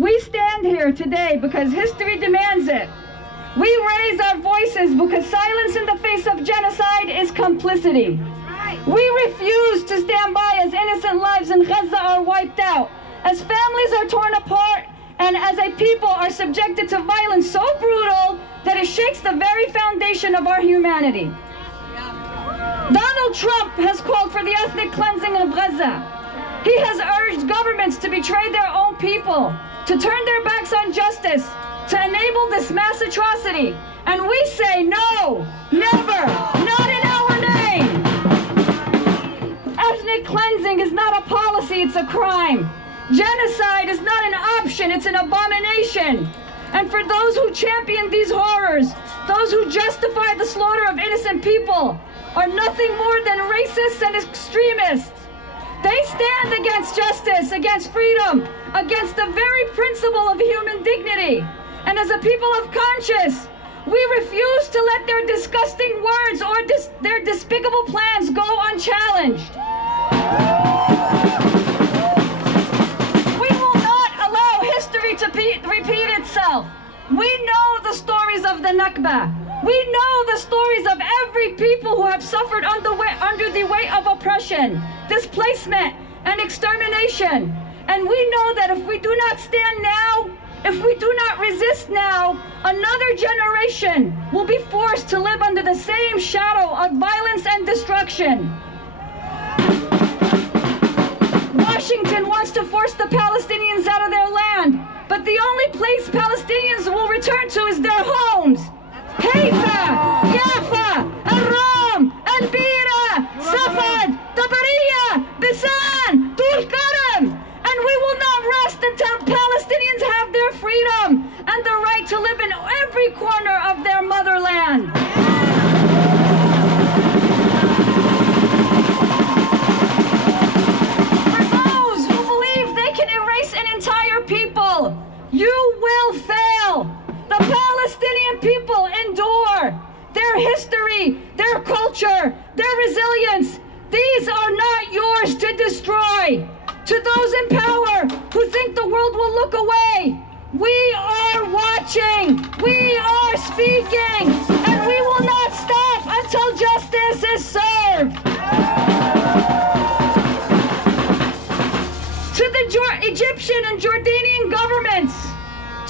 We stand here today because history demands it. We raise our voices because silence in the face of genocide is complicity. We refuse to stand by as innocent lives in Gaza are wiped out, as families are torn apart, and as a people are subjected to violence so brutal that it shakes the very foundation of our humanity. Donald Trump has called for the ethnic cleansing of Gaza. He has urged governments to betray their own people, to turn their backs on justice, to enable this mass atrocity. And we say no, never, not in our name. Ethnic cleansing is not a policy, it's a crime. Genocide is not an option, it's an abomination. And for those who champion these horrors, those who justify the slaughter of innocent people, are nothing more than racists and extremists. They stand against justice, against freedom, against the very principle of human dignity. And as a people of conscience, we refuse to let their disgusting words or their despicable plans go unchallenged. We will not allow history to repeat itself. We know the stories of the Nakba. We know the stories of every people who have suffered under the weight of oppression, displacement, and extermination. And we know that if we do not stand now, if we do not resist now, another generation will be forced to live under the same shadow of violence and destruction. Washington wants to force the Palestinians out of their land, but the only place Palestinians will return to is their homes. Haifa, Jaffa, Al-Ram, Al-Bira, Safad, Tabariya, Bisan, Tulkarem. And we will not rest until Palestinians have their freedom and the right to live in every corner of their motherland. For those who believe they can erase an entire people, you will fail. The Palestinian people endure their history, their culture, their resilience. These are not yours to destroy. To those in power who think the world will look away, we are watching, we are speaking, and we will not stop until justice is served. To the Egyptian and Jordanian governments,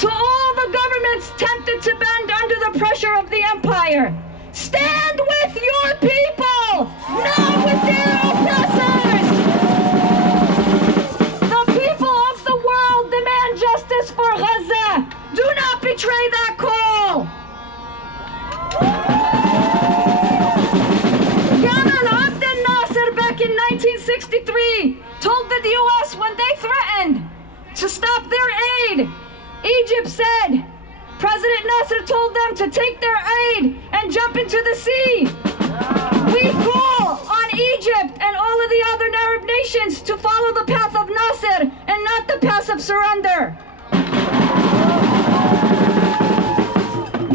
to all the governments tempted to bend under the pressure of the empire, stand with your people, not with their oppressors. The people of the world demand justice for Gaza. Do not betray that call. Gamal Abdel Nasser back in 1963 told the U.S. when they threatened to stop their aid, Egypt said, President Nasser told them to take their aid and jump into the sea. We call on Egypt and all of the other Arab nations to follow the path of Nasser and not the path of surrender.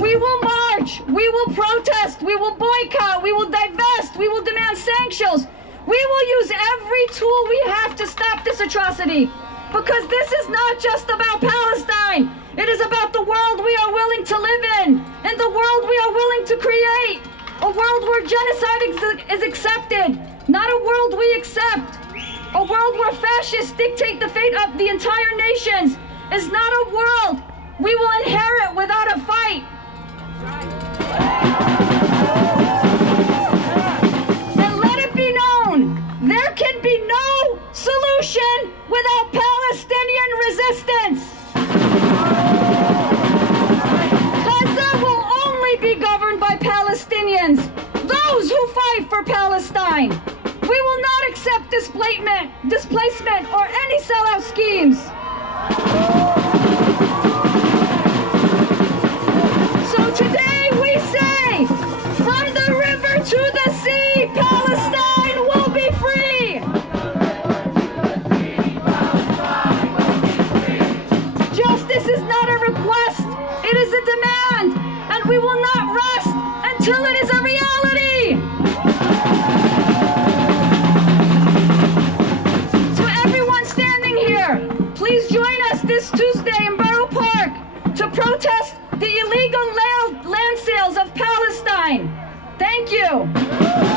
We will march, we will protest, we will boycott, we will divest, we will demand sanctions. We will use every tool we have to stop this atrocity. Because this is not just about Palestine. It is about the world we are willing to live in, and the world we are willing to create. A world where genocide is accepted, not a world we accept. A world where fascists dictate the fate of the entire nations is not a world we will inherit without a fight. And let it be known, there can be no solution without Palestinian resistance. Gaza will only be governed by Palestinians, those who fight for Palestine. We will not accept displacement, or any sellout schemes. So today we say, from the river to the sea, Palestine will be free. Justice is not a request, it is a demand, and we will not rest until it is a reality. To everyone standing here, please the illegal land sales of Palestine. Thank you.